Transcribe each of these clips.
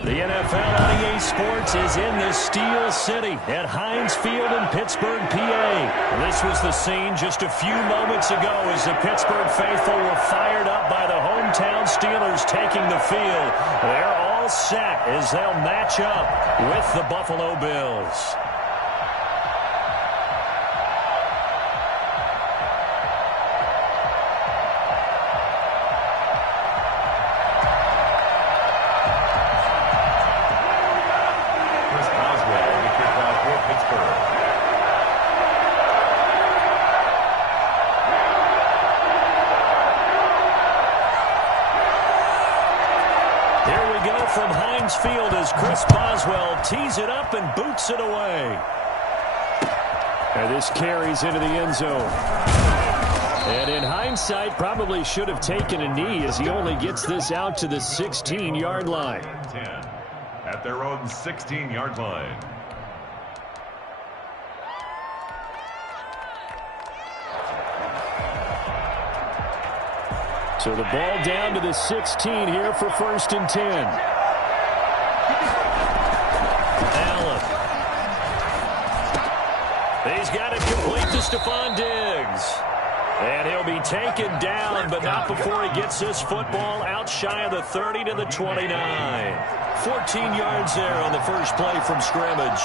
The NFL on EA Sports is in the Steel City at Heinz Field in Pittsburgh, PA. This was the scene just a few moments ago as the Pittsburgh faithful were fired up by the hometown Steelers taking the field. They're all set as they'll match up with the Buffalo Bills. From Heinz Field as Chris Boswell tees it up and boots it away. And this carries into the end zone. And in hindsight, probably should have taken a knee as he only gets this out to the 16-yard line. 10 at their own 16-yard line. So the ball down to the 16 here for 1st and 10. Allen. He's got it complete to Stephon Diggs. And he'll be taken down, but not before he gets this football out shy of the 30 to the 29. 14 yards there on the first play from scrimmage.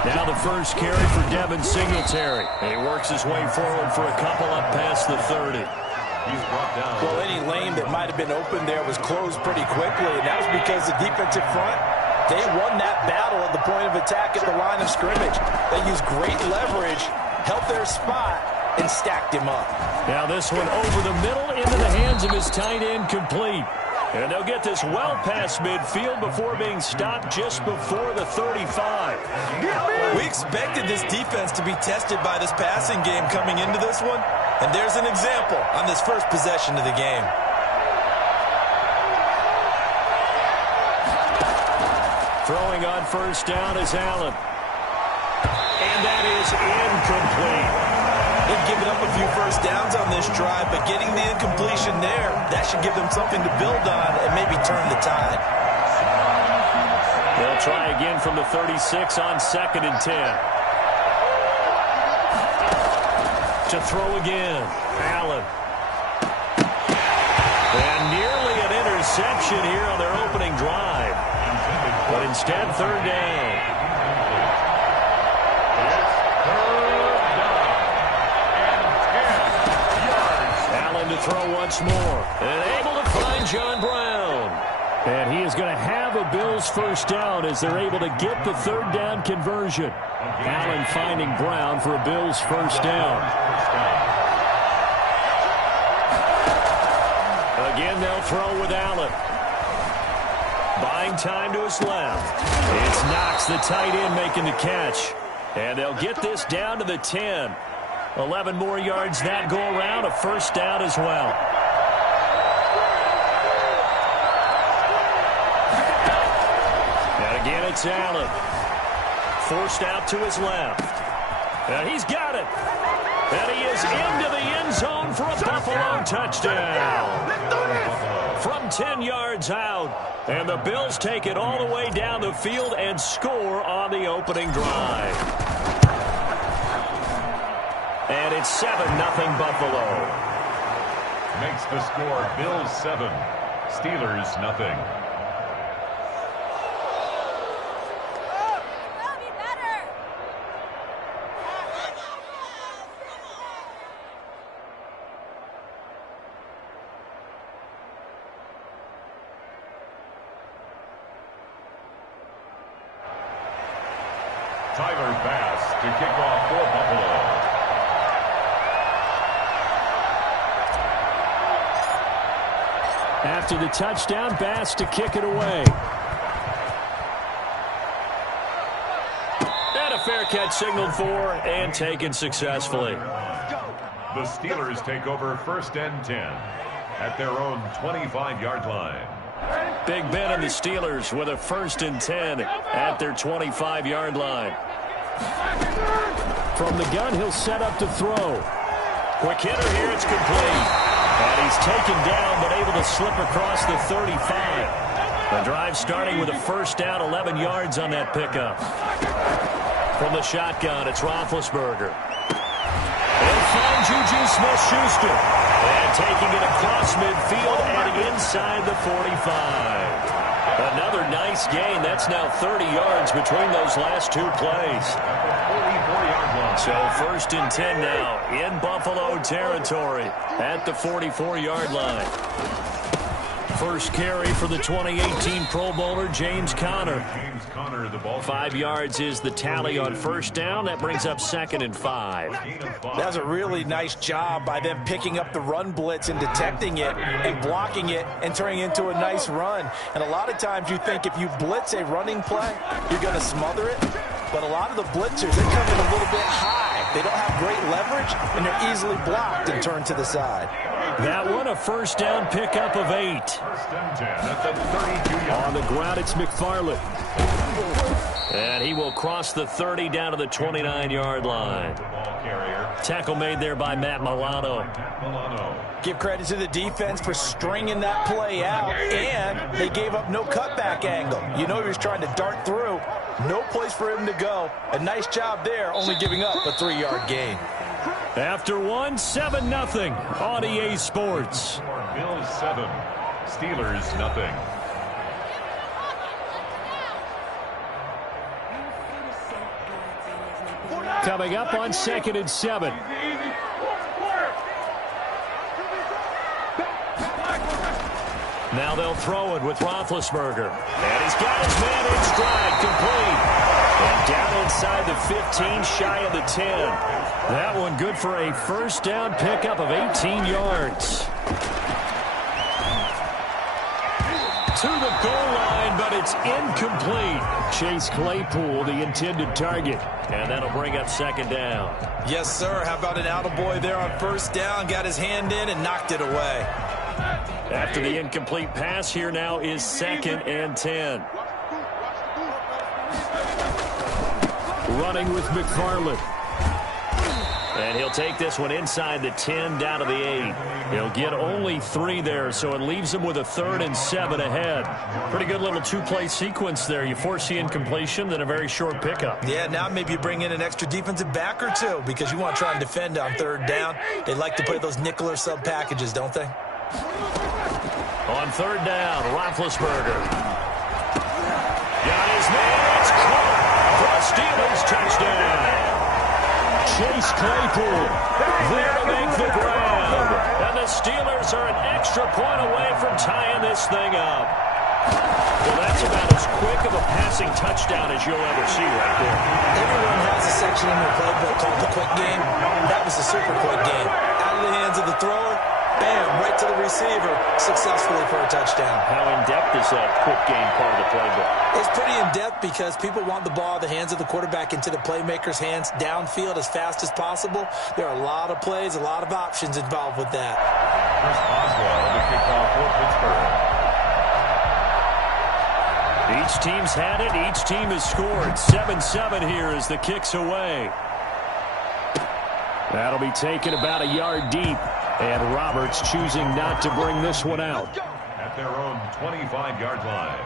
Now the first carry for Devin Singletary. And he works his way forward for a couple up past the 30. He's brought down. Well, any lane that might have been open there was closed pretty quickly, and that was because the defensive front, they won that battle at the point of attack at the line of scrimmage. They used great leverage, held their spot, and stacked him up. Now this one over the middle into the hands of his tight end, complete. And they'll get this well past midfield before being stopped just before the 35. We expected this defense to be tested by this passing game coming into this one, and there's an example on this first possession of the game. Throwing on first down is Allen. And that is incomplete. They've given up a few first downs on this drive, but getting the incompletion there, that should give them something to build on and maybe turn the tide. They'll try again from the 36 on 2nd and 10. To throw again, Allen. And nearly an interception here on their opening drive. But instead, 3rd down. To throw once more, and able to find John Brown. And he is going to have a Bills first down as they're able to get the 3rd down conversion. Allen finding Brown for a Bills first down. Again, they'll throw with Allen. Buying time to his left. It's Knox, the tight end, making the catch. And they'll get this down to the 10. 11 more yards that go around, a first down as well. And again, it's Allen. Forced out to his left. And he's got it. And he is into the end zone for a Buffalo touchdown. From 10 yards out. And the Bills take it all the way down the field and score on the opening drive. And it's 7-0 Buffalo. Makes the score Bills 7, Steelers nothing. Tyler Bass to kick off for Buffalo. After the touchdown, Bass to kick it away. And a fair catch signaled for and taken successfully. The Steelers take over 1st and 10 at their own 25-yard line. Big Ben and the Steelers with a 1st and 10 at their 25-yard line. From the gun, he'll set up to throw. Quick hitter here, it's complete. And he's taken down, but able to slip across the 35. The drive starting with a first down, 11 yards on that pickup. From the shotgun, it's Roethlisberger. They'll find Juju Smith-Schuster. And taking it across midfield and inside the 45. Another nice gain. That's now 30 yards between those last two plays. So 1st and 10 now in Buffalo territory at the 44-yard line. First carry for the 2018 Pro Bowler, James Conner. 5 yards is the tally on first down. That brings up 2nd and 5. That was a really nice job by them picking up the run blitz and detecting it and blocking it and turning it into a nice run. And a lot of times you think if you blitz a running play, you're going to smother it. But a lot of the blitzers, they come in a little bit high. They don't have great leverage, and they're easily blocked and turned to the side. That one, a first down pickup of 8. On the ground, it's McFarland. And he will cross the 30 down to the 29-yard line. Tackle made there by Matt Milano. Give credit to the defense for stringing that play out, and they gave up no cutback angle. You know he was trying to dart through. No place for him to go. A nice job there, only giving up a 3-yard gain. After 7-0 on EA Sports. Bills 7, Steelers nothing. Coming up on 2nd and 7. Now they'll throw it with Roethlisberger. And he's got his man in stride, complete. And down inside the 15, shy of the 10. That one good for a first down pickup of 18 yards. To the goal line, but it's incomplete. Chase Claypool, the intended target. And that'll bring up 2nd down. Yes, sir. How about an attaboy there on first down? Got his hand in and knocked it away. After the incomplete pass, here now is 2nd and 10. Running with McFarland. And he'll take this one inside the 10 down to the 8. He'll get only 3 there, so it leaves him with a 3rd and 7 ahead. Pretty good little 2-play sequence there. You force the incompletion, then a very short pickup. Yeah, now maybe you bring in an extra defensive back or two because you want to try and defend on 3rd down. They like to play those nickel or sub packages, don't they? On 3rd down, Roethlisberger. Got his man. It's caught for a Steelers touchdown. Chase Claypool there to make the grab. And the Steelers are an extra point away from tying this thing up. Well, that's about as quick of a passing touchdown as you'll ever see right there. Everyone has a section in their playbook called the quick game. That was the super quick game. Out of the hands of the thrower, bam, right to the receiver, successfully for a touchdown. How in-depth is that quick game part of the playbook? It's pretty in-depth because people want the ball in the hands of the quarterback into the playmaker's hands downfield as fast as possible. There are a lot of plays, a lot of options involved with that. Chris Boswell, the kickoff for Pittsburgh. Each team's had it. Each team has scored. 7-7 here as the kick's away. That'll be taken about a yard deep. And Roberts choosing not to bring this one out. At their own 25-yard line.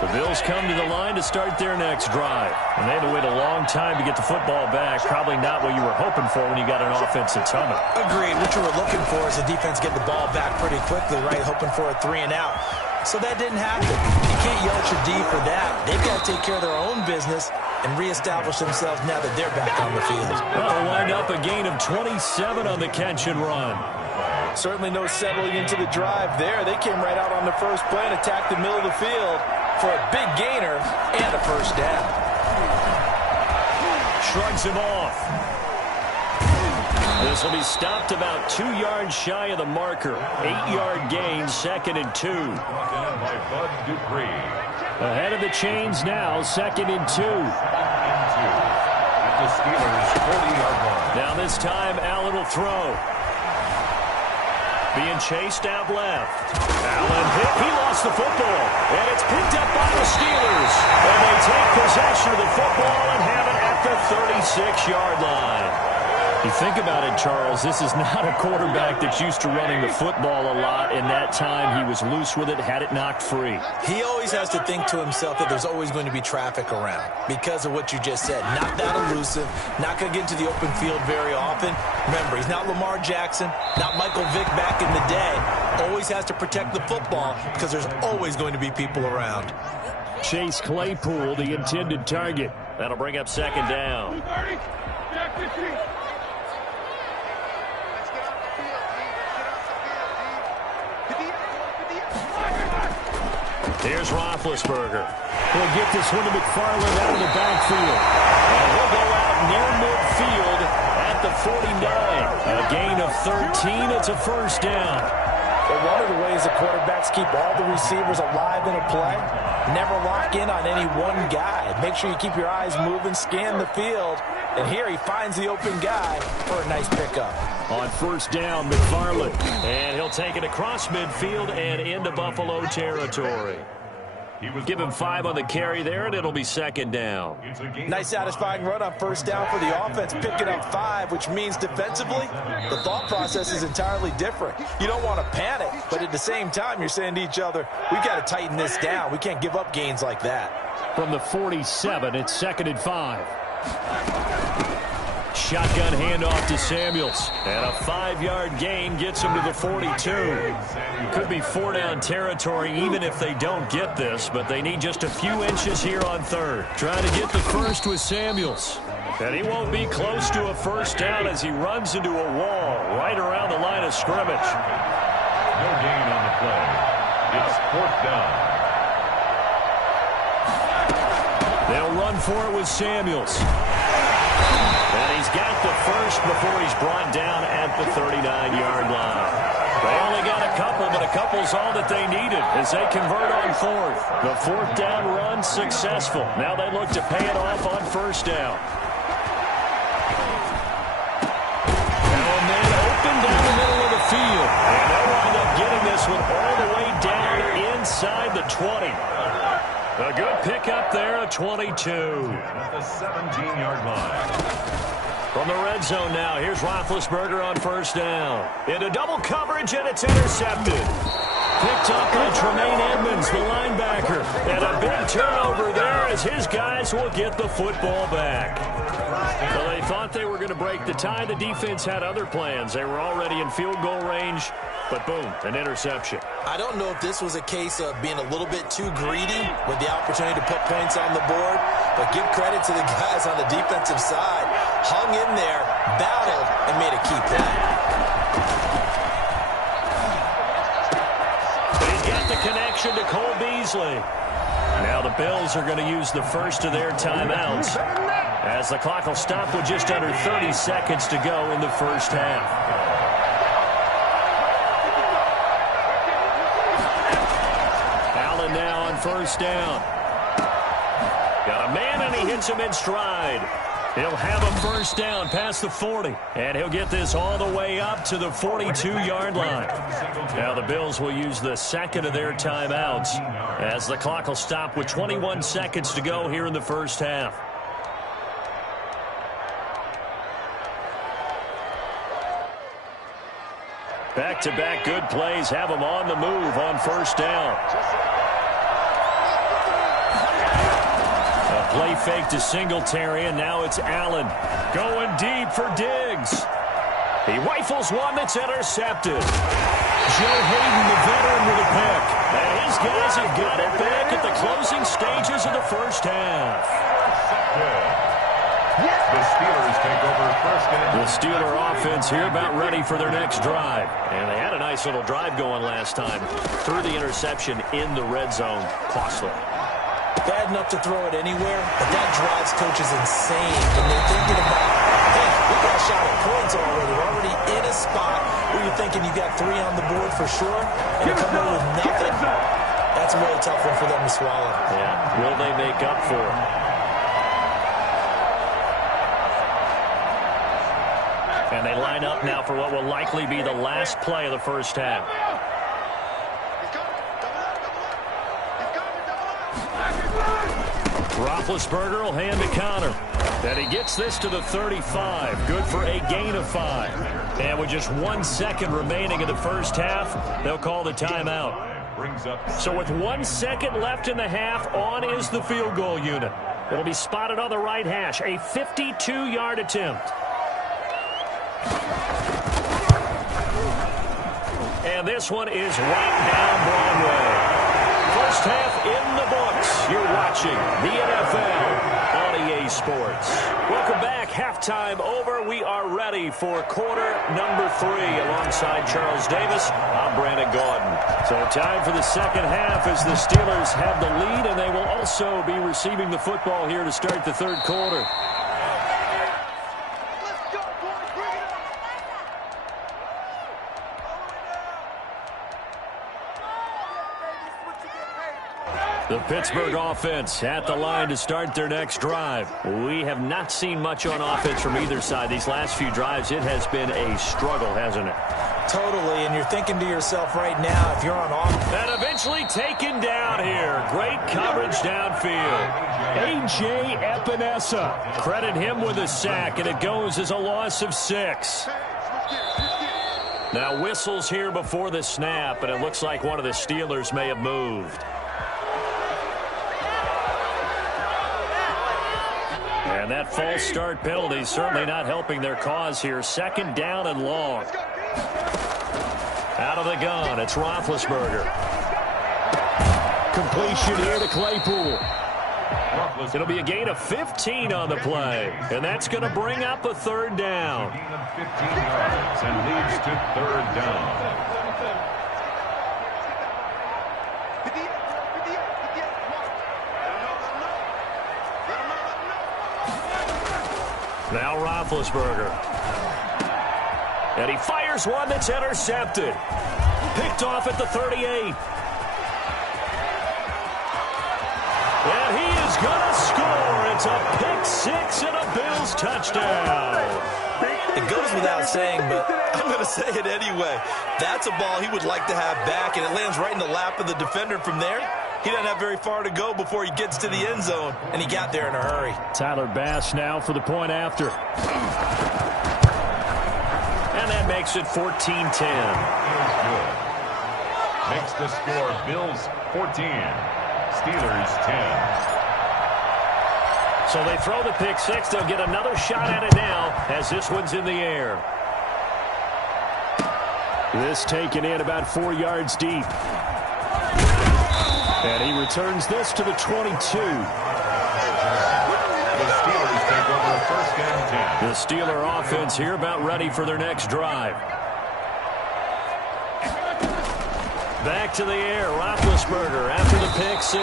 The Bills come to the line to start their next drive. And they had to wait a long time to get the football back. Probably not what you were hoping for when you got an offense that's humming. Agreed. What you were looking for is the defense getting the ball back pretty quickly, right? Hoping for a 3 and out. So that didn't happen. You can't yell at your D for that. They've got to take care of their own business and reestablish themselves now that they're back on the field. Well, wind up a gain of 27 on the catch and run. Certainly no settling into the drive there. They came right out on the first play and attacked the middle of the field for a big gainer and a first down. Shrugs him off. This will be stopped about 2 yards shy of the marker. 8-yard gain, 2nd and 2. By Bud Dupree. Ahead of the chains now, 2nd and 2. At the Steelers' 40-yard line. Now this time, Allen will throw. Being chased out left. Allen hit. He lost the football. And it's picked up by the Steelers. And they take possession of the football and have it at the the 36-yard line. You think about it, Charles, this is not a quarterback that's used to running the football a lot. In that time, he was loose with it, had it knocked free. He always has to think to himself that there's always going to be traffic around because of what you just said. Not that elusive, not going to get into the open field very often. Remember, he's not Lamar Jackson, not Michael Vick back in the day. Always has to protect the football because there's always going to be people around. Chase Claypool, the intended target. That'll bring up second down. Here's Roethlisberger. He'll get this one to McFarland out of the backfield. And he'll go out near midfield at the 49. A gain of 13. It's a first down. But one of the ways the quarterbacks keep all the receivers alive in a play, never lock in on any one guy. Make sure you keep your eyes moving, scan the field. And here he finds the open guy for a nice pickup. On first down, McFarland. And he'll take it across midfield and into Buffalo territory. Give him 5 on the carry there, and it'll be second down. Nice satisfying run on first down for the offense, picking up 5, which means defensively, the thought process is entirely different. You don't want to panic, but at the same time, you're saying to each other, we've got to tighten this down. We can't give up gains like that. From the 47, it's second and 5. Shotgun handoff to Samuels. And a 5-yard gain gets him to the 42. Could be 4-down territory even if they don't get this, but they need just a few inches here on third. Trying to get the first with Samuels. And he won't be close to a first down as he runs into a wall right around the line of scrimmage. No gain on the play. It's fourth down. They'll run for it with Samuels. And he's got the first before he's brought down at the 39-yard line. They only got a couple, but a couple's all that they needed as they convert on fourth. The fourth down run successful. Now they look to pay it off on first down. Now a man open down the middle of the field. And they'll wind up getting this one all the way down inside the 20. A good pickup there at 22. At the 17-yard line. From the red zone now, here's Roethlisberger on first down. Into double coverage, and it's intercepted. Picked up by Tremaine Edmonds, the linebacker. And a big turnover there as his guys will get the football back. Well, they thought they were going to break the tie. The defense had other plans. They were already in field goal range, but boom, an interception. I don't know if this was a case of being a little bit too greedy with the opportunity to put points on the board, but give credit to the guys on the defensive side. Hung in there, battled, and made a key play. He's got the connection to Cole Beasley. Now the Bills are going to use the first of their timeouts as the clock will stop with just under 30 seconds to go in the first half. Allen now on first down. Got a man, and he hits him in stride. He'll have a first down past the 40, and he'll get this all the way up to the 42-yard line. Now the Bills will use the second of their timeouts as the clock will stop with 21 seconds to go here in the first half. Back-to-back good plays have them on the move on first down. A play fake to Singletary, and now it's Allen going deep for Diggs. He rifles one that's intercepted. Joe Hayden, the veteran, with a pick. And his guys have got it back at the closing stages of the first half. The Steelers take over first and The Steeler offense here about ready for their next drive. And they had a nice little drive going last time. Threw the interception in the red zone. Costly. Bad enough to throw it anywhere, but that drives coaches insane when they're thinking about, hey, we got a shot at points already. We're already in a spot where you're thinking you got 3 on the board for sure, and you come in with nothing. That's a really tough one for them to swallow. Yeah, will they make up for it? And they line up now for what will likely be the last play of the first half. Roethlisberger will hand to Connor. And he gets this to the 35. Good for a gain of 5. And with just 1 second remaining in the first half, they'll call the timeout. So with 1 second left in the half, on is the field goal unit. It'll be spotted on the right hash. A 52-yard attempt. And this one is right down Broadway. First half in the books. You're watching the NFL on EA Sports. Welcome back. Halftime over. We are ready for quarter number 3. Alongside Charles Davis, I'm Brandon Gaudin. So time for the second half as the Steelers have the lead, and they will also be receiving the football here to start the third quarter. The Pittsburgh offense at the line to start their next drive. We have not seen much on offense from either side. These last few drives, it has been a struggle, hasn't it? Totally, and you're thinking to yourself right now, if you're on offense. And eventually taken down here. Great coverage downfield. A.J. Epinesa. Credit him with a sack, and it goes as a loss of 6. Now whistles here before the snap, and it looks like one of the Steelers may have moved. And that false start penalty certainly not helping their cause here. Second down and long. Out of the gun, it's Roethlisberger. Completion here to Claypool. It'll be a gain of 15 on the play. And that's going to bring up a third down. 15 yards and leads to third down. Now Roethlisberger. And he fires one that's intercepted. Picked off at the 38. And he is going to score. It's a pick 6 and a Bills touchdown. It goes without saying, but I'm going to say it anyway. That's a ball he would like to have back, and it lands right in the lap of the defender from there. He doesn't have very far to go before he gets to the end zone, and he got there in a hurry. Tyler Bass now for the point after. And that makes it 14-10. Makes the score Bills 14, Steelers 10. So they throw the pick 6. They'll get another shot at it now as this one's in the air. This taken in about 4 yards deep. And he returns this to the 22. The Steelers take over first and 10. The Steeler offense here about ready for their next drive. Back to the air, Roethlisberger after the pick 6.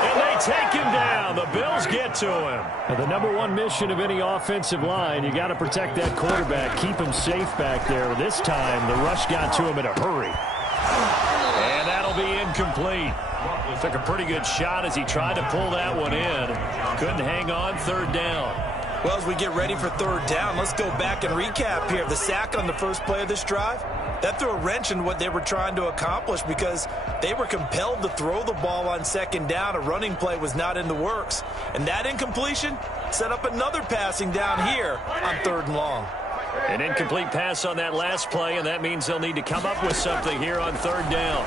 And they take him down. The Bills get to him. And the number one mission of any offensive line, you got to protect that quarterback, keep him safe back there. This time, the rush got to him in a hurry. And that'll be incomplete. Took a pretty good shot as he tried to pull that one in. Couldn't hang on, third down. Well, as we get ready for third down, let's go back and recap here. The sack on the first play of this drive, that threw a wrench in what they were trying to accomplish because they were compelled to throw the ball on second down. A running play was not in the works. And that incompletion set up another passing down here on third and long. An incomplete pass on that last play, and that means they'll need to come up with something here on third down.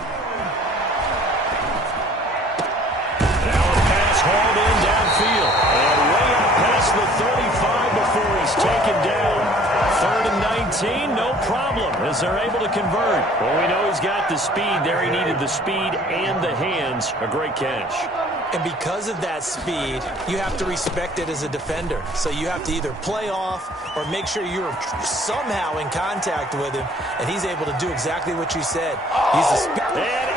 Now a pass hauled in downfield. And way up past the 35 before he's taken down. Third and 19, no problem as they're able to convert. Well, we know he's got the speed there. He needed the speed and the hands. A great catch. And because of that speed, you have to respect it as a defender. So you have to either play off or make sure you're somehow in contact with him. And he's able to do exactly what you said. He's a speed. And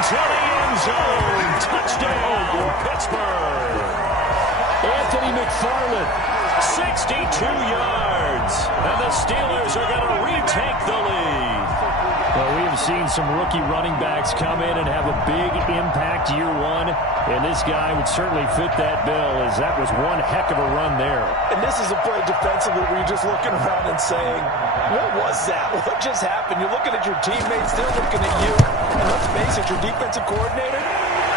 into the end zone. Touchdown, Pittsburgh. Anthony McFarland, 62 yards. And the Steelers are going to retake the lead. Well, we have seen some rookie running backs come in and have a big impact year one. And this guy would certainly fit that bill, as that was one heck of a run there. And this is a play defensively where you're just looking around and saying, what was that? What just happened? You're looking at your teammates, they're looking at you. And let's face it, your defensive coordinator,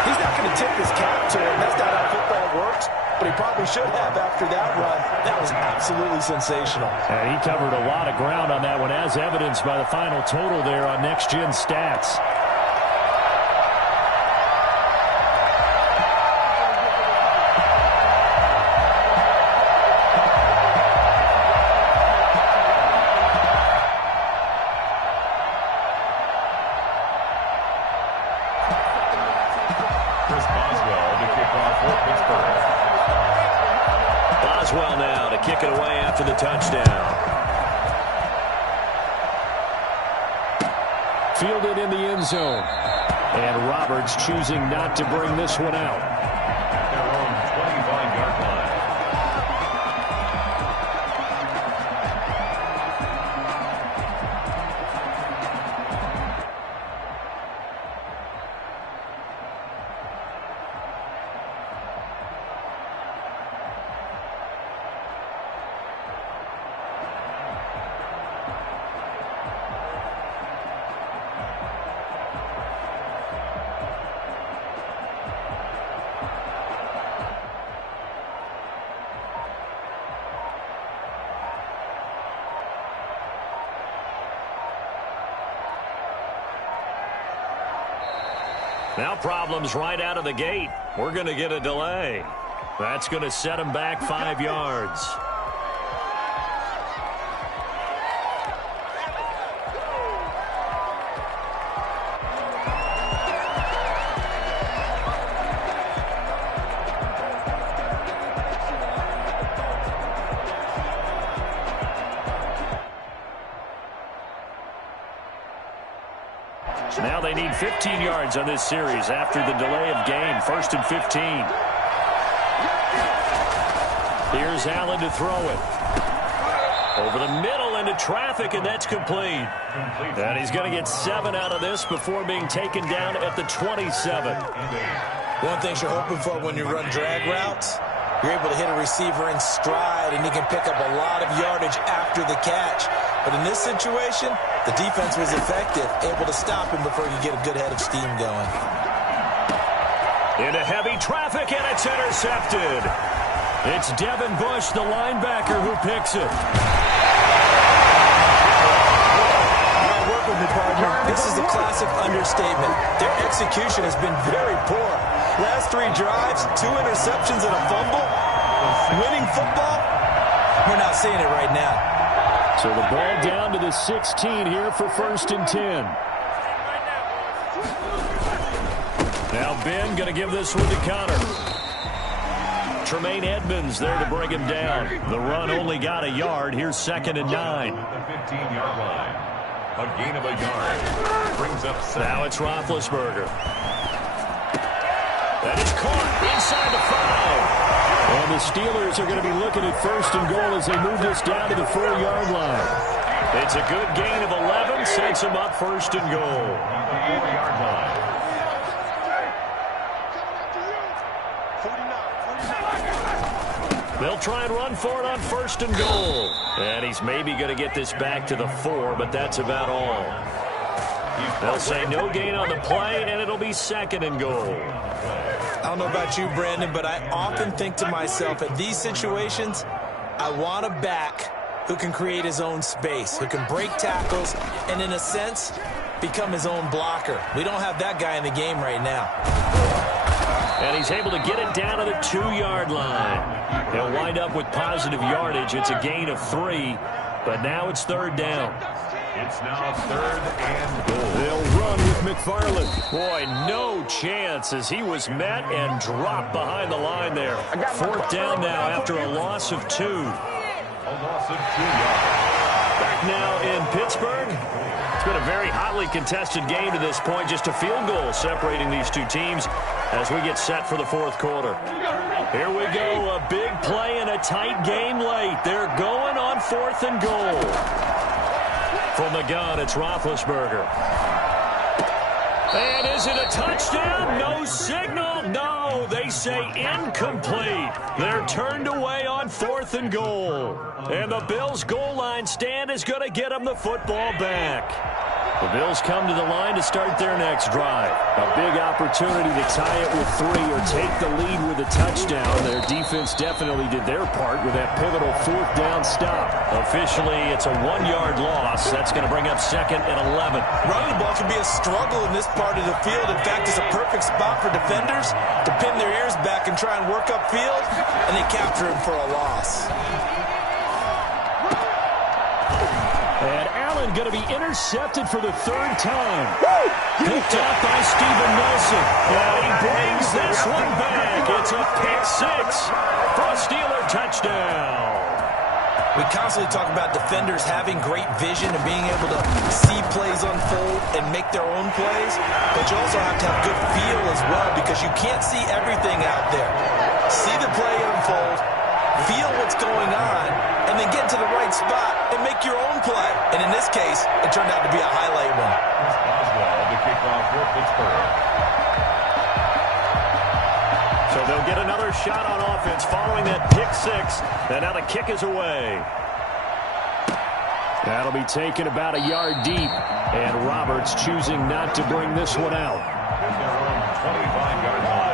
He's not going to tip his cap to it. That's not how football works, but he probably should have after that run. That was absolutely sensational. And he covered a lot of ground on that one, as evidenced by the final total there on Next Gen stats. Boswell now to kick it away after the touchdown. Fielded in the end zone. And Roberts choosing not to bring this one out. At their own 25-yard line. Now problems right out of the gate. We're going to get a delay. That's going to set him back 5 yards. Now they need 15 yards on this series after the delay of game. 1st and 15. Here's Allen to throw it. Over the middle into traffic, and that's complete. And he's going to get 7 out of this before being taken down at the 27. One thing you're hoping for when you run drag routes, you're able to hit a receiver in stride, and he can pick up a lot of yardage after the catch. But in this situation, the defense was effective, able to stop him before he could get a good head of steam going. Into heavy traffic, and it's intercepted. It's Devin Bush, the linebacker, who picks it. Work with me, partner. This is a classic understatement. Their execution has been very poor. Last 3 drives, 2 interceptions and a fumble. Winning football? We're not seeing it right now. So the ball down to the 16 here for 1st and 10. Now Ben going to give this one to Connor. Tremaine Edmonds there to bring him down. The run only got a yard. Here's 2nd and 9. The 15-yard line. A gain of a yard. Brings up 7. Now it's Roethlisberger. That is caught inside the 5. And the Steelers are going to be looking at 1st and goal as they move this down to the 4-yard line. It's a good gain of 11. Sets them up 1st and goal. The 4-yard line. They'll try and run for it on 1st and goal. And he's maybe going to get this back to the 4, but that's about all. They'll say no gain on the play, and it'll be 2nd and goal. I don't know about you, Brandon, but I often think to myself, at these situations, I want a back who can create his own space, who can break tackles, and in a sense, become his own blocker. We don't have that guy in the game right now. And he's able to get it down to the 2-yard line. He'll wind up with positive yardage. It's a gain of 3, but now it's 3rd down. It's now 3rd and goal. They'll run with McFarland. Boy, no chance as he was met and dropped behind the line there. 4th down now after a loss of 2. A loss of 2 yards. Back now in Pittsburgh. It's been a very hotly contested game to this point. Just a field goal separating these two teams as we get set for the 4th quarter. Here we go. A big play in a tight game late. They're going on 4th and goal. From the gun, it's Roethlisberger. And is it a touchdown? No signal. No, they say incomplete. They're turned away on 4th and goal. And the Bills' goal line stand is going to get them the football back. The Bills come to the line to start their next drive. A big opportunity to tie it with 3 or take the lead with a touchdown. Their defense definitely did their part with that pivotal 4th down stop. Officially, it's a 1-yard loss. That's going to bring up 2nd and 11. Running the ball can be a struggle in this part of the field. In fact, it's a perfect spot for defenders to pin their ears back and try and work upfield, and they capture him for a loss. And Allen going to be intercepted for the 3rd time. Picked up by Steven Nelson. And he brings this one back. It's a pick-6 for a Steeler touchdown. We constantly talk about defenders having great vision and being able to see plays unfold and make their own plays. But you also have to have good feel as well, because you can't see everything out there. See the play unfold, feel what's going on, and then get to the right spot and make your own play. And in this case, it turned out to be a highlight one. Oswald to kick off for Pittsburgh. So they'll get another shot on offense following that pick-6. And now the kick is away. That'll be taken about a yard deep. And Roberts choosing not to bring this one out. At their own 25-yard line.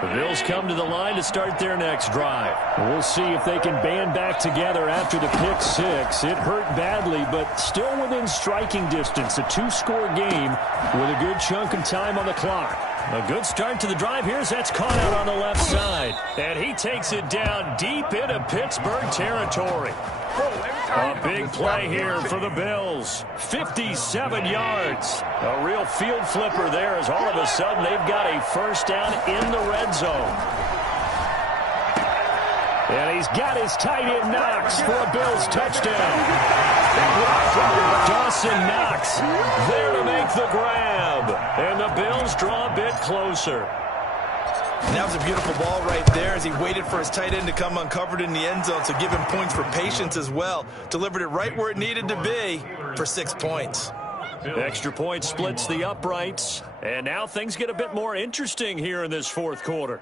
The Bills come to the line to start their next drive. We'll see if they can band back together after the pick-6. It hurt badly, but still within striking distance. A 2-score game with a good chunk of time on the clock. A good start to the drive here as that's caught out on the left side. And he takes it down deep into Pittsburgh territory. A big play here for the Bills. 57 yards. A real field flipper there as all of a sudden they've got a 1st down in the red zone. And he's got his tight end Knox for a Bills touchdown. Dawson Knox there to make the grab. And the Bills draw a bit closer. And that was a beautiful ball right there as he waited for his tight end to come uncovered in the end zone, so give him points for patience as well. Delivered it right where it needed to be for 6 points. Extra point splits the uprights. And now things get a bit more interesting here in this 4th quarter.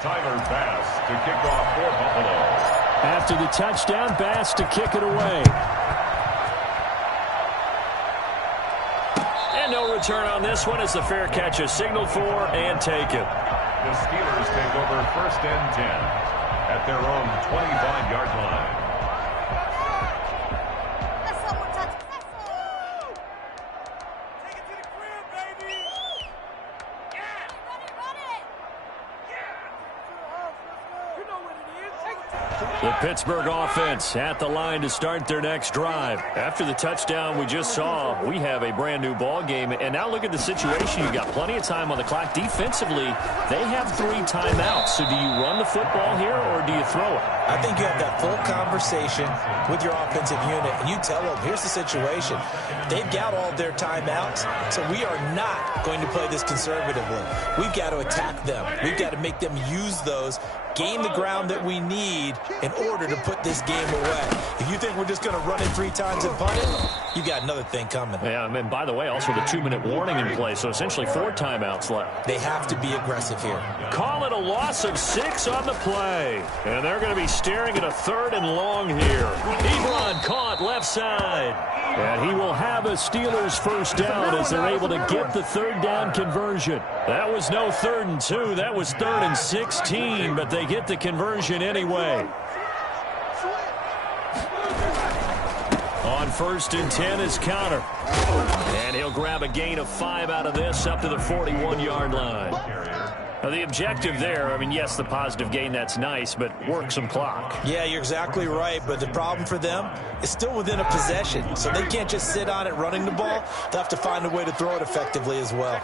Tyler Bass to kick off for Buffalo. After the touchdown, Bass to kick it away. And no return on this one as the fair catch is signaled for and taken. The Steelers take over 1st and 10 at their own 25-yard line. The Pittsburgh offense at the line to start their next drive. After the touchdown we just saw, we have a brand new ball game. And now look at the situation. You've got plenty of time on the clock. Defensively, they have 3 timeouts. So do you run the football here or do you throw it? I think you have that full conversation with your offensive unit, and you tell them, here's the situation. They've got all their timeouts, so we are not going to play this conservatively. We've got to attack them. We've got to make them use those, gain the ground that we need in order to put this game away. If you think we're just going to run it 3 times and punt it, you got another thing coming. Yeah, and by the way, also the 2-minute warning in play, so essentially 4 timeouts left. They have to be aggressive here. Call it a loss of 6 on the play. And they're going to be staring at a 3rd and long here. Ebron caught left side. And he will have a Steelers 1st down as they're able to get the 3rd down conversion. That was no 3rd and 2. That was 3rd and 16, but they get the conversion anyway. On 1st and 10 is Counter. And he'll grab a gain of 5 out of this up to the 41-yard line. Now, the objective there, I mean, yes, the positive gain, that's nice, but work some clock. Yeah, you're exactly right, but the problem for them is still within a possession, so they can't just sit on it running the ball. They'll have to find a way to throw it effectively as well.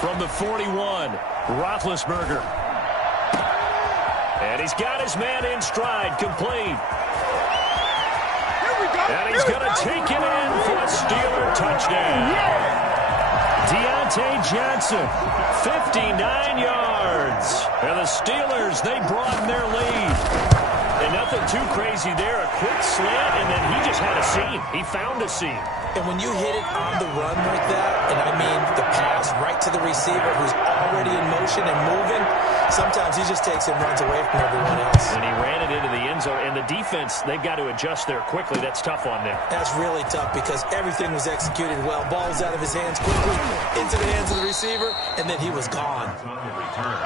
From the 41, Roethlisberger. And he's got his man in stride, complete. And he's going to take it in for a Steeler touchdown. Deontay Johnson, 59 yards. And the Steelers, they broaden their lead. And nothing too crazy there. A quick slant, and then he just had a seam. He found a seam. And when you hit it on the run like that, and I mean the pass right to the receiver who's already in motion and moving, sometimes he just takes and runs away from everyone else. And he ran it into the end zone. And the defense, they've got to adjust there quickly. That's tough on them. That's really tough because everything was executed well. Ball was out of his hands quickly, into the hands of the receiver, and then he was gone. On the return,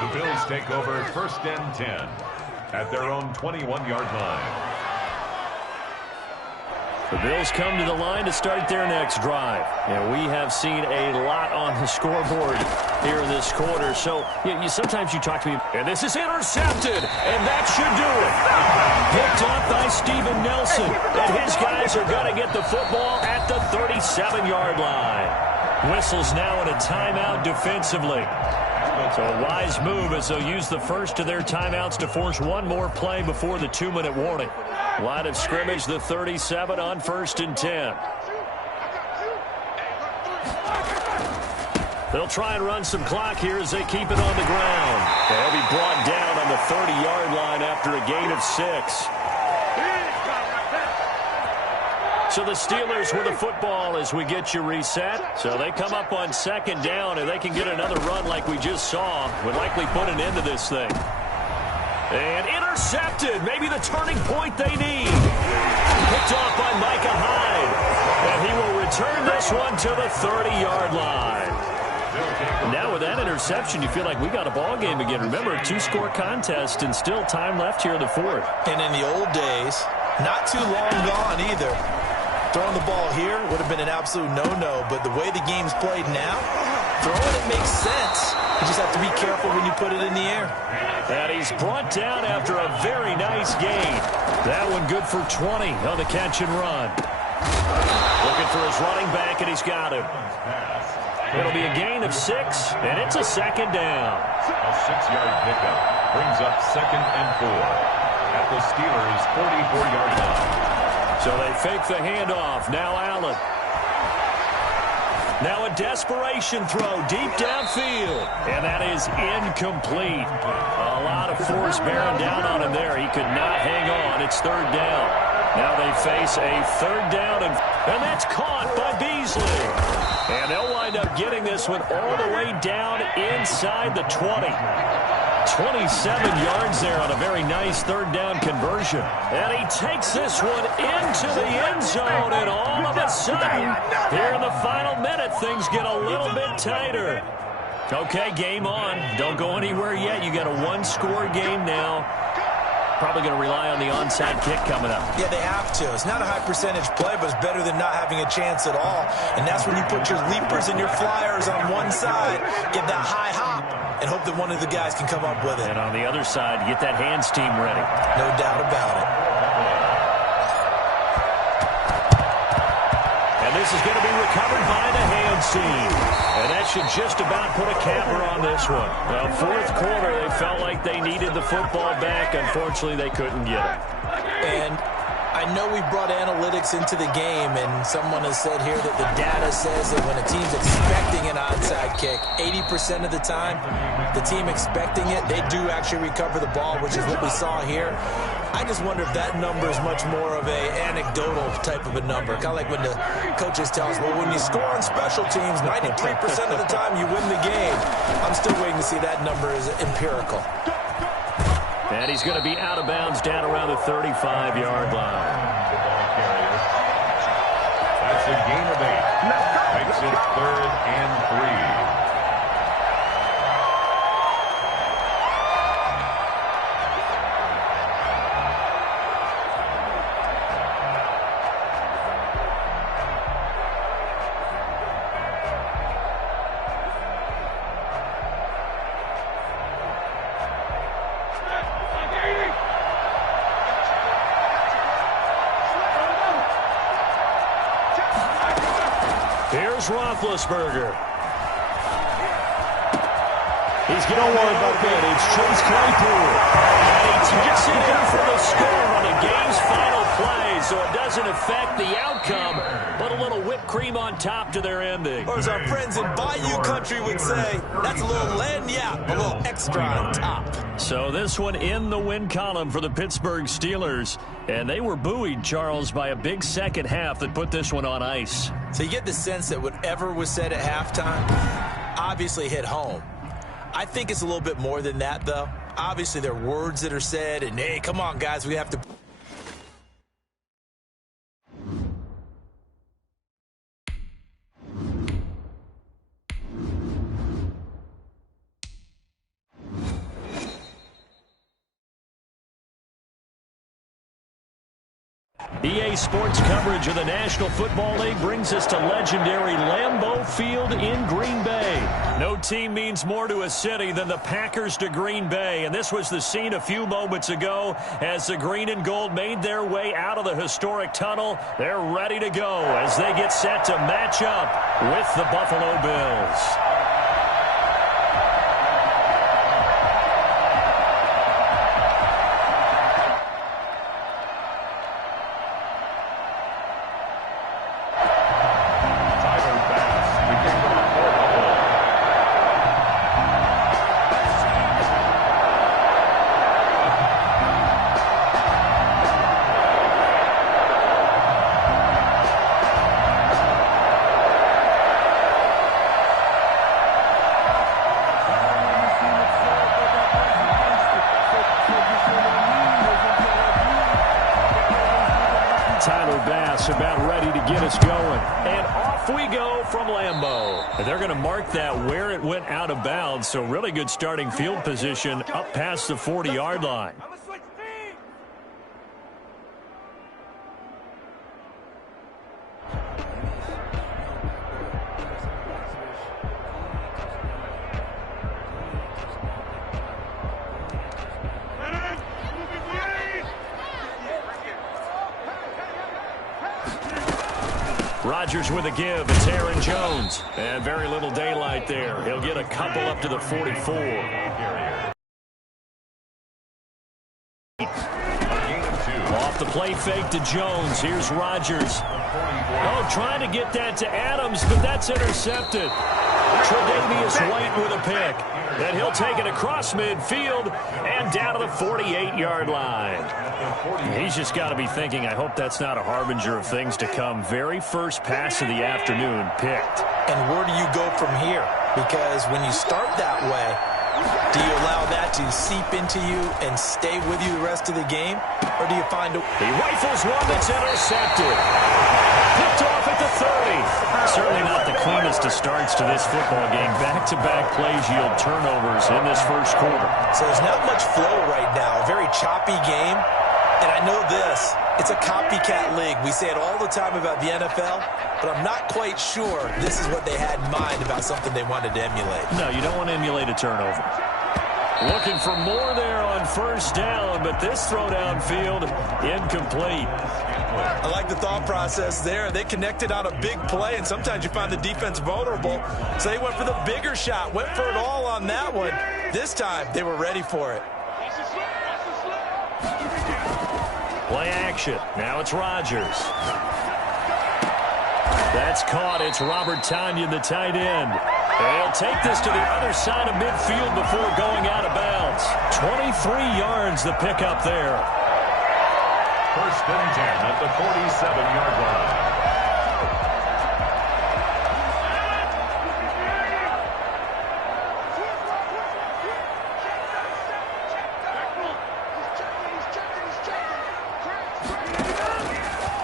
the Bills take over 1st and 10 at their own 21-yard line. The Bills come to the line to start their next drive. And we have seen a lot on the scoreboard here in this quarter. So sometimes you talk to me, and this is intercepted, and that should do it. Picked off by Steven Nelson, and his guys are going to get the football at the 37-yard line. Whistles now in a timeout defensively. So a wise move as they'll use the first of their timeouts to force one more play before the 2-minute warning. Line of scrimmage, the 37 on 1st and 10. They'll try and run some clock here as they keep it on the ground. They'll be brought down on the 30-yard line after a gain of 6. So the Steelers with the football as we get you reset. So they come up on 2nd down, and they can get another run like we just saw. Would likely put an end to this thing. And intercepted. Maybe the turning point they need. Picked off by Micah Hyde. And he will return this one to the 30-yard line. Now with that interception, you feel like we got a ball game again. Remember, 2-score contest and still time left here in the 4th. And in the old days, not too long gone either. Throwing the ball here would have been an absolute no-no, but the way the game's played now, throwing it makes sense. You just have to be careful when you put it in the air. And he's brought down after a very nice gain. That one good for 20 on the catch and run. Looking for his running back, and he's got him. It'll be a gain of 6, and it's a 2nd down. A 6-yard pickup brings up 2nd and 4 at the Steelers' 44-yard line. So they fake the handoff. Now Allen. Now a desperation throw deep downfield. And that is incomplete. A lot of force bearing down on him there. He could not hang on. It's 3rd down. Now they face a 3rd down, and that's caught by Beasley. And they'll wind up getting this one all the way down inside the 20. 27 yards there on a very nice 3rd down conversion. And he takes this one into the end zone, and all of a sudden, here in the final minute, things get a little bit tighter. Okay, game on. Don't go anywhere yet. You got a 1-score game now. Probably going to rely on the onside kick coming up. Yeah, they have to. It's not a high percentage play, but it's better than not having a chance at all. And that's when you put your leapers and your flyers on one side, get that high hop, and hope that one of the guys can come up with it. And on the other side, get that hands team ready. No doubt about it. And this is going to be recovered by the hands team. And that should just about put a capper on this one. Well, 4th quarter, they felt like they needed the football back. Unfortunately, they couldn't get it. And I know we brought analytics into the game, and someone has said here that the data says that when a team's expecting an onside kick, 80% of the time, the team expecting it, they do actually recover the ball, which is what we saw here. I just wonder if that number is much more of a anecdotal type of a number. Kind of like when the coaches tell us, well, when you score on special teams, 93% of the time you win the game. I'm still waiting to see that number is empirical. And he's going to be out of bounds down around the 35-yard line. That's a gain of 8. Makes it 3rd and 3. Here's Roethlisberger. He's going to worry about that. It's Chase Claypool. And he takes it in for the score on the game's final play, so it doesn't affect the outcome, but a little whipped cream on top to their ending. Or as our friends in Bayou Country would say, that's a little lagniappe, a little extra on top. So this one in the win column for the Pittsburgh Steelers. And they were buoyed, Charles, by a big second half that put this one on ice. So you get the sense that whatever was said at halftime obviously hit home. I think it's a little bit more than that, though. Obviously, there are words that are said, and, hey, come on, guys, we have to... EA Sports coverage of the National Football League brings us to legendary Lambeau Field in Green Bay. No team means more to a city than the Packers to Green Bay, and this was the scene a few moments ago as the green and gold made their way out of the historic tunnel. They're ready to go as they get set to match up with the Buffalo Bills. About ready to get us going. And off we go from Lambeau. They're going to mark that where it went out of bounds, so really good starting field position up past the 40-yard line. Rodgers with a give. It's Aaron Jones. And very little daylight there. He'll get a couple up to the 44. Off the play fake to Jones. Here's Rodgers. Oh, trying to get that to Adams, but that's intercepted. Tre'Davious White with a pick. Then he'll take it across midfield and down to the 48-yard line. He's just got to be thinking, I hope that's not a harbinger of things to come. Very first pass of the afternoon picked. And where do you go from here? Because when you start that way, do you allow that to seep into you and stay with you the rest of the game? Or do you find a... He rifles one that's intercepted. Picked off at the 30. Certainly not the cleanest of starts to this football game. Back-to-back plays yield turnovers in this first quarter. So there's not much flow right now. A very choppy game. And I know this. It's a copycat league. We say it all the time about the NFL, but I'm not quite sure this is what they had in mind about something they wanted to emulate. No, you don't want to emulate a turnover. Looking for more there on first down, but this throw downfield incomplete. I like the thought process there. They connected on a big play, and sometimes you find the defense vulnerable. So they went for the bigger shot, went for it all on that one. This time, they were ready for it. Play action. Now it's Rodgers. That's caught. It's Robert Tonyan, the tight end. They'll take this to the other side of midfield before going out of bounds. 23 yards the pickup there. First and 10 at the 47-yard line.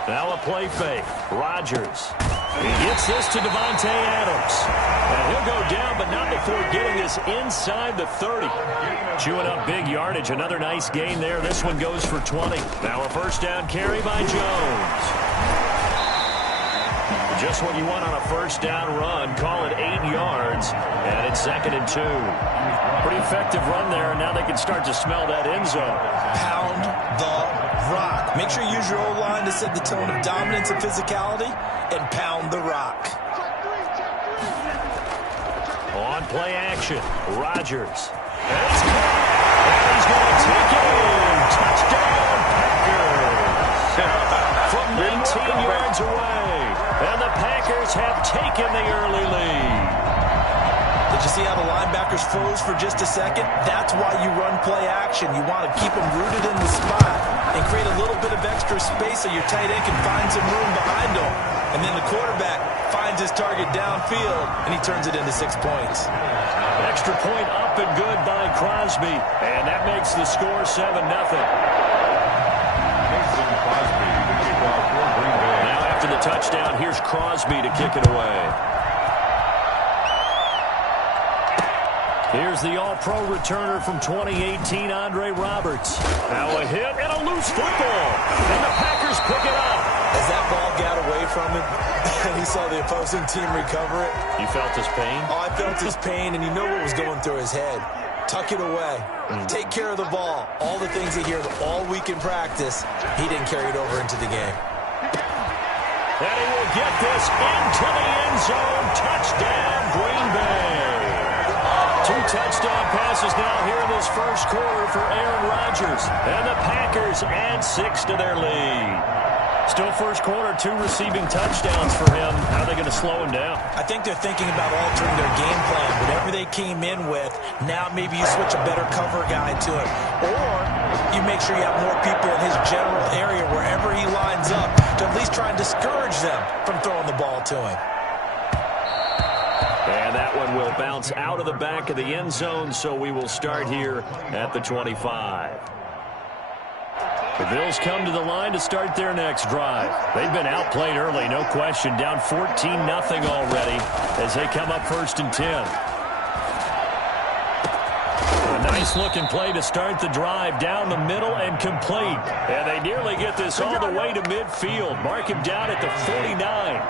Now a play fake. Rodgers. He gets this to Devontae Adams. And he'll go down, but not before getting this inside the 30. Chewing up big yardage. Another nice gain there. This one goes for 20. Now a first down carry by Jones. Just what you want on a first down run. Call it 8 yards. And it's 2nd and 2. Pretty effective run there. Now they can start to smell that end zone. Pound the rock. Make sure you use your O-line to set the tone of dominance and physicality, and pound the rock. On play action, Rodgers. And he's caught. And he's going to take it in. Touchdown, Packers. From 19 yards away. And the Packers have taken the early lead. Did you see how the linebackers froze for just a second? That's why you run play action. You want to keep them rooted in the spot and create a little bit of extra space so your tight end can find some room behind him. And then the quarterback finds his target downfield, and he turns it into 6 points. Extra point up and good by Crosby. And that makes the score 7-0. Now after the touchdown, here's Crosby to kick it away. Here's the all-pro returner from 2018, Andre Roberts. Now a hit and a loose football. And the Packers pick it up. As that ball got away from him, and he saw the opposing team recover it. You felt his pain? Oh, I felt his pain, and you know what was going through his head. Tuck it away. Take care of the ball. All the things he hears all week in practice, he didn't carry it over into the game. And he will get this into the end zone. Touchdown, Green Bay. 2 touchdown passes now here in this first quarter for Aaron Rodgers. And the Packers add 6 to their lead. Still first quarter, 2 receiving touchdowns for him. How are they going to slow him down? I think they're thinking about altering their game plan. Whatever they came in with, now maybe you switch a better cover guy to him. Or you make sure you have more people in his general area wherever he lines up to at least try and discourage them from throwing the ball to him. And that one will bounce out of the back of the end zone, so we will start here at the 25. The Bills come to the line to start their next drive. They've been outplayed early, no question, down 14-0 already as they come up 1st and 10. A nice-looking play to start the drive down the middle and complete. And they nearly get this all the way to midfield. Mark him down at the 49.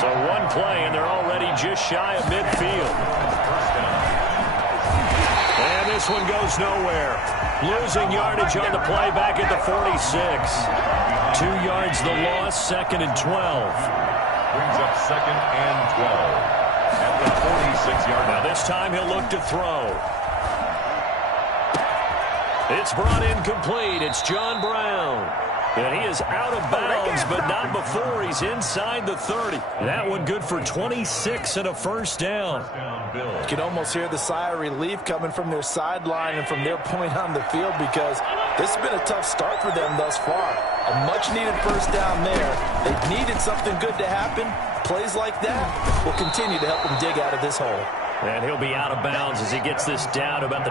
So one play, and they're already just shy of midfield. And this one goes nowhere. Losing yardage on the play back at the 46. 2 yards the loss, 2nd and 12. Brings up 2nd and 12 at the 46-yard line. Now this time he'll look to throw. It's brought in complete. It's John Brown. And he is out of bounds, but not before he's inside the 30. That one good for 26 and a first down. You can almost hear the sigh of relief coming from their sideline and from their point on the field because this has been a tough start for them thus far. A much-needed first down there. They needed something good to happen. Plays like that will continue to help them dig out of this hole. And he'll be out of bounds as he gets this down about the